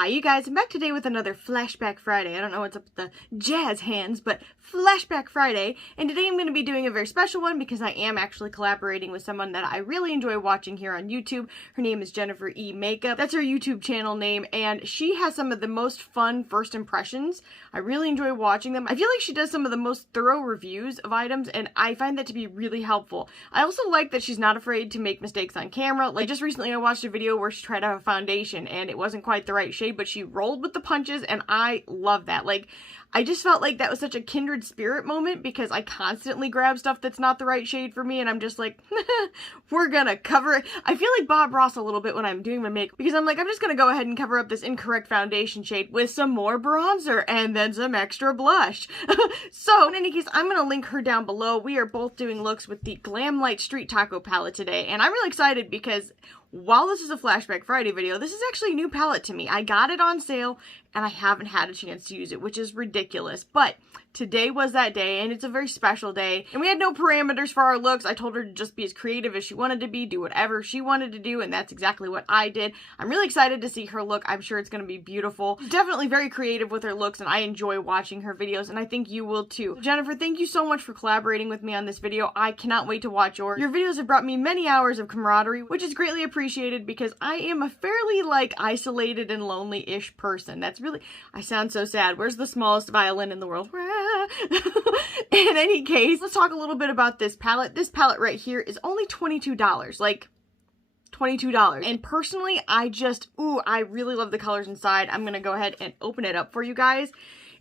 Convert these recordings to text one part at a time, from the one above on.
Hi you guys, I'm back today with another Flashback Friday. I don't know what's up with the jazz hands, but Flashback Friday. And today I'm going to be doing a very special one because I am actually collaborating with someone that I really enjoy watching here on YouTube. Her name is Jennifer E. Makeup. That's her YouTube channel name, and she has some of the most fun first impressions. I really enjoy watching them. I feel like she does some of the most thorough reviews of items, and I find that to be really helpful. I also like that she's not afraid to make mistakes on camera. Like just recently I watched a video where she tried out a foundation and it wasn't quite the right shade, but she rolled with the punches, and I love that. Like, I just felt like that was such a kindred spirit moment because I constantly grab stuff that's not the right shade for me, and I'm just like, we're gonna cover it. I feel like Bob Ross a little bit when I'm doing my makeup because I'm like, I'm just gonna go ahead and cover up this incorrect foundation shade with some more bronzer and then some extra blush. So, in any case, I'm gonna link her down below. We are both doing looks with the Glamlite Street Taco palette today, and I'm really excited because while this is a Flashback Friday video, this is actually a new palette to me. I got it on sale, and I haven't had a chance to use it, which is ridiculous. But today was that day, and it's a very special day. And we had no parameters for our looks. I told her to just be as creative as she wanted to be, do whatever she wanted to do, and that's exactly what I did. I'm really excited to see her look. I'm sure it's going to be beautiful. She's definitely very creative with her looks, and I enjoy watching her videos, and I think you will too. Jennifer, thank you so much for collaborating with me on this video. I cannot wait to watch yours. Your videos have brought me many hours of camaraderie, which is greatly appreciated because I am a fairly, like, isolated and lonely-ish person. That's really, I sound so sad. Where's the smallest violin in the world? In any case, let's talk a little bit about this palette. This palette right here is only $22. Like, $22. And personally, I really love the colors inside. I'm gonna go ahead and open it up for you guys.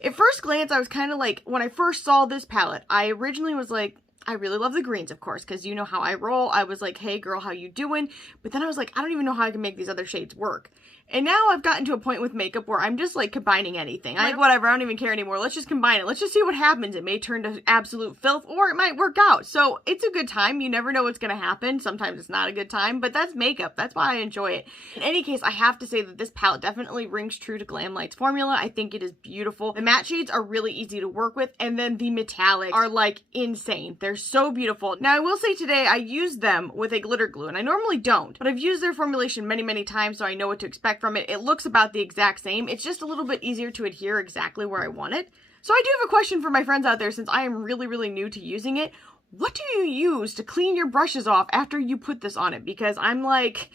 At first glance, I was kind of like, when I first saw this palette, I originally was like, I really love the greens, of course, because you know how I roll. I was like, hey girl, how you doing? But then I was like, I don't even know how I can make these other shades work. And now I've gotten to a point with makeup where I'm just like combining anything. I'm like, whatever, I don't even care anymore. Let's just combine it. Let's just see what happens. It may turn to absolute filth, or it might work out. So it's a good time. You never know what's going to happen. Sometimes it's not a good time, but that's makeup. That's why I enjoy it. In any case, I have to say that this palette definitely rings true to Glamlite's formula. I think it is beautiful. The matte shades are really easy to work with, and then the metallics are like insane. They're so beautiful. Now, I will say today I used them with a glitter glue, and I normally don't, but I've used their formulation many, many times, so I know what to expect from it. It looks about the exact same. It's just a little bit easier to adhere exactly where I want it. So I do have a question for my friends out there since I am really, really new to using it. What do you use to clean your brushes off after you put this on it? Because I'm like,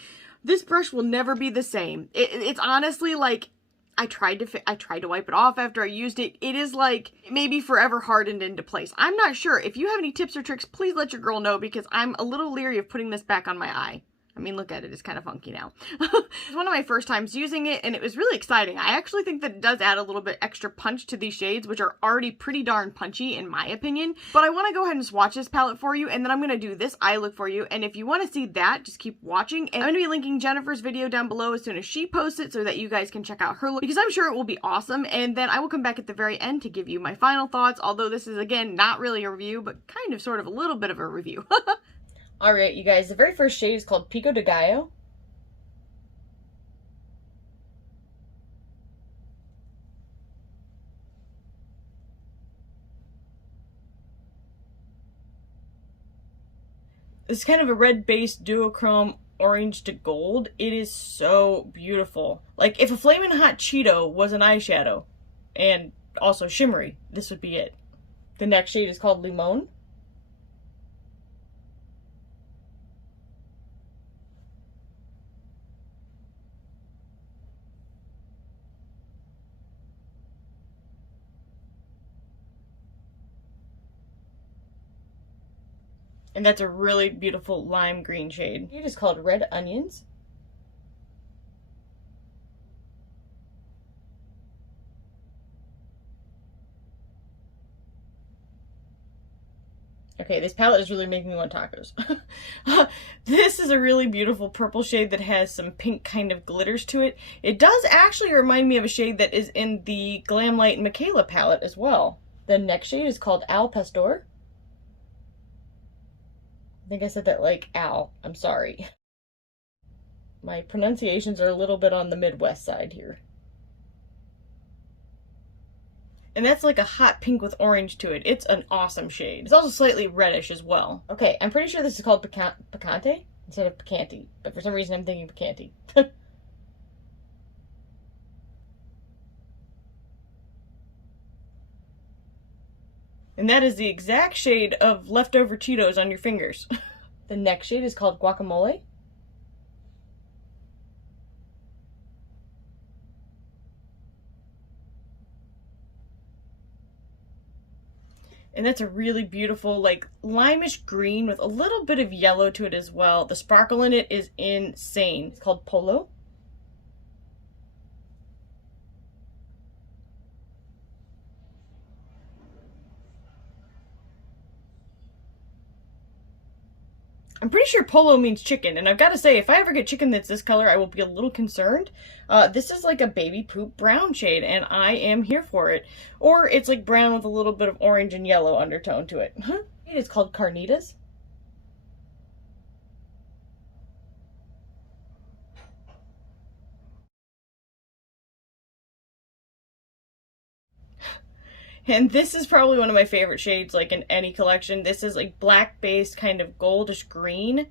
this brush will never be the same. It's honestly like, I tried to wipe it off after I used it. It is like maybe forever hardened into place. I'm not sure. If you have any tips or tricks, please let your girl know because I'm a little leery of putting this back on my eye. I mean, look at it. It's kind of funky now. It's one of my first times using it, and it was really exciting. I actually think that it does add a little bit extra punch to these shades, which are already pretty darn punchy, in my opinion. But I want to go ahead and swatch this palette for you, and then I'm going to do this eye look for you. And if you want to see that, just keep watching. And I'm going to be linking Jennifer's video down below as soon as she posts it so that you guys can check out her look, because I'm sure it will be awesome. And then I will come back at the very end to give you my final thoughts, although this is, again, not really a review, but kind of sort of a little bit of a review. Alright, you guys, the very first shade is called Pico de Gallo. It's kind of a red-based duochrome orange to gold. It is so beautiful. Like, if a Flamin' Hot Cheeto was an eyeshadow, and also shimmery, this would be it. The next shade is called Limon. And that's a really beautiful lime green shade. It is called Red Onions. Okay, this palette is really making me want tacos. This is a really beautiful purple shade that has some pink kind of glitters to it. It does actually remind me of a shade that is in the Glamlite Michaela palette as well. The next shade is called Al Pastor. I think I said that like Al. I'm sorry. My pronunciations are a little bit on the Midwest side here. And that's like a hot pink with orange to it. It's an awesome shade. It's also slightly reddish as well. Okay, I'm pretty sure this is called Picante instead of Picanti. But for some reason I'm thinking Picanti. And that is the exact shade of leftover Cheetos on your fingers. The next shade is called Guacamole. And that's a really beautiful, like, limeish green with a little bit of yellow to it as well. The sparkle in it is insane. It's called Polo. I'm pretty sure polo means chicken, and I've got to say, if I ever get chicken that's this color, I will be a little concerned. This is like a baby poop brown shade, and I am here for it. Or it's like brown with a little bit of orange and yellow undertone to it. It is called Carnitas. And this is probably one of my favorite shades, like, in any collection. This is like black-based, kind of goldish green.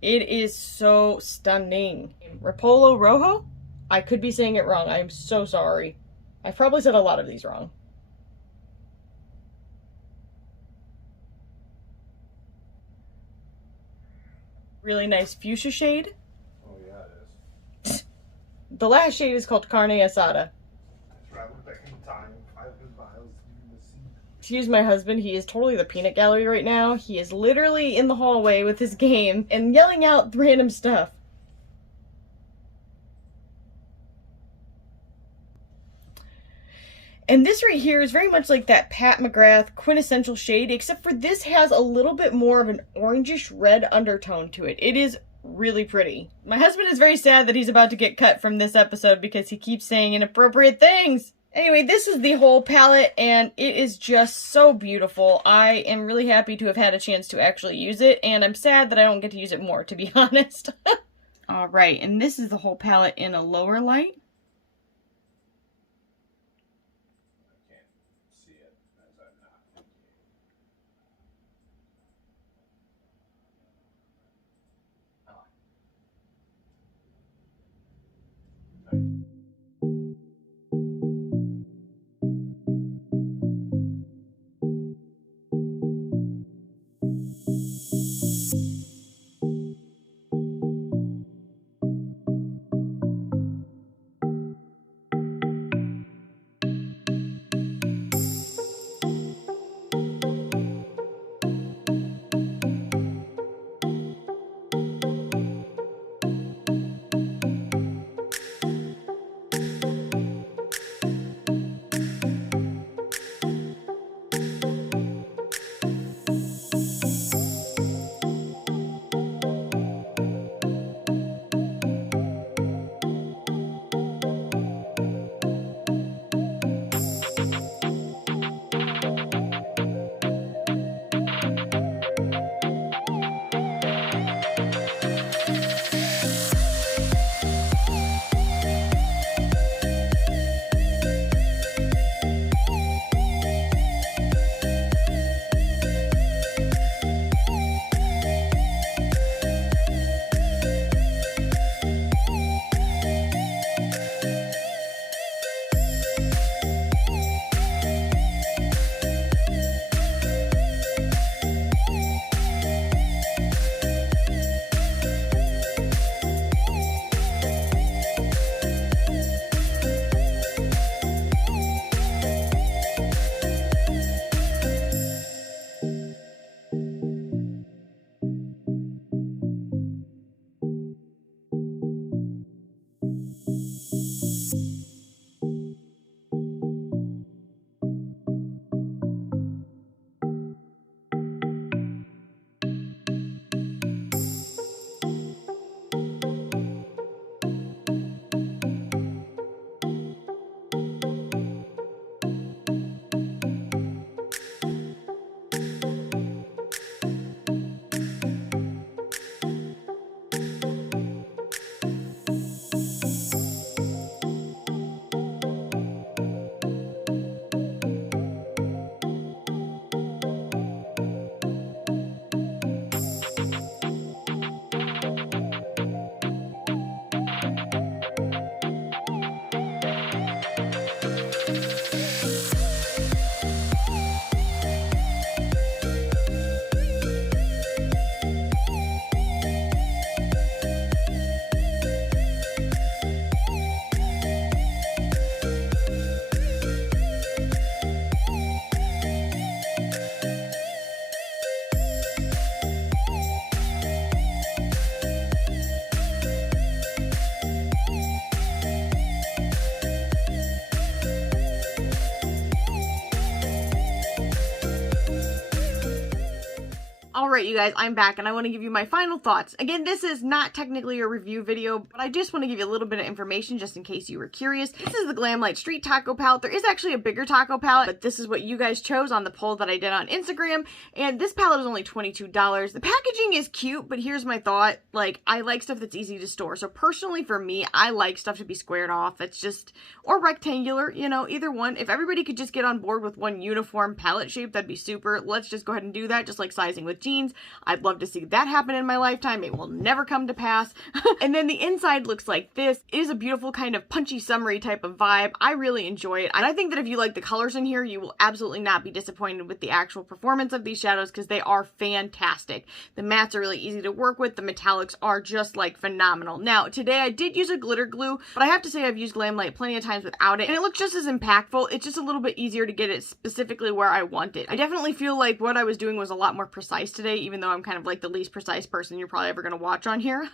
It is so stunning. Rapolo Rojo? I could be saying it wrong. I am so sorry. I've probably said a lot of these wrong. Really nice fuchsia shade. Oh yeah, it is. The last shade is called Carne Asada. Travel back in time 500 miles in the sea. Excuse my husband, he is totally the peanut gallery right now. He is literally in the hallway with his game and yelling out random stuff. And this right here is very much like that Pat McGrath quintessential shade, except for this has a little bit more of an orangish red undertone to it. It is really pretty. My husband is very sad that he's about to get cut from this episode because he keeps saying inappropriate things. Anyway, this is the whole palette, and it is just so beautiful. I am really happy to have had a chance to actually use it, and I'm sad that I don't get to use it more, to be honest. Alright, and this is the whole palette in a lower light. I can't see it as I'm not thinking. Alright you guys, I'm back and I want to give you my final thoughts. Again, this is not technically a review video, but I just want to give you a little bit of information just in case you were curious. This is the Glamlite Street Taco Palette. There is actually a bigger taco palette, but this is what you guys chose on the poll that I did on Instagram, and this palette is only $22. The packaging is cute, but here's my thought. Like, I like stuff that's easy to store. So personally for me, I like stuff to be squared off. That's just, or rectangular, you know, either one. If everybody could just get on board with one uniform palette shape, that'd be super. Let's just go ahead and do that, just like sizing with jeans. I'd love to see that happen in my lifetime. It will never come to pass. And then the inside looks like this. It is a beautiful kind of punchy summery type of vibe. I really enjoy it. And I think that if you like the colors in here, you will absolutely not be disappointed with the actual performance of these shadows because they are fantastic. The mattes are really easy to work with. The metallics are just like phenomenal. Now, today I did use a glitter glue, but I have to say I've used Glamlite plenty of times without it, and it looks just as impactful. It's just a little bit easier to get it specifically where I want it. I definitely feel like what I was doing was a lot more precise today, even though I'm kind of like the least precise person you're probably ever going to watch on here.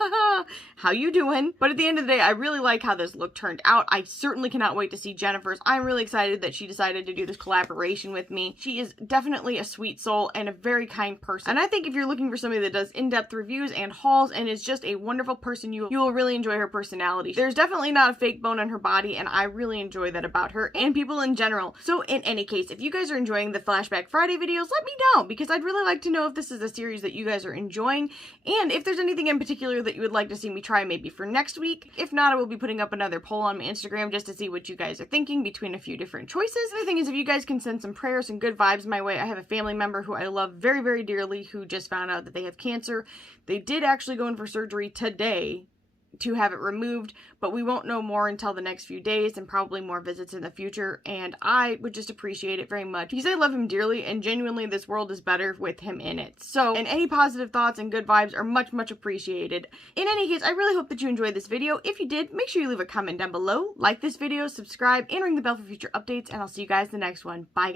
How you doing? But at the end of the day, I really like how this look turned out. I certainly cannot wait to see Jennifer's. I'm really excited that she decided to do this collaboration with me. She is definitely a sweet soul and a very kind person. And I think if you're looking for somebody that does in-depth reviews and hauls and is just a wonderful person, you will really enjoy her personality. There's definitely not a fake bone in her body, and I really enjoy that about her and people in general. So in any case, if you guys are enjoying the Flashback Friday videos, let me know, because I'd really like to know if this is a series that you guys are enjoying, and if there's anything in particular that you would like to see me try maybe for next week. If not, I will be putting up another poll on my Instagram just to see what you guys are thinking between a few different choices. The thing is, if you guys can send some prayers and good vibes my way, I have a family member who I love very, very dearly who just found out that they have cancer. They did actually go in for surgery today to have it removed, but we won't know more until the next few days and probably more visits in the future, and I would just appreciate it very much because I love him dearly and genuinely this world is better with him in it. So, and any positive thoughts and good vibes are much, much appreciated. In any case, I really hope that you enjoyed this video. If you did, make sure you leave a comment down below, like this video, subscribe, and ring the bell for future updates, and I'll see you guys in the next one. Bye guys.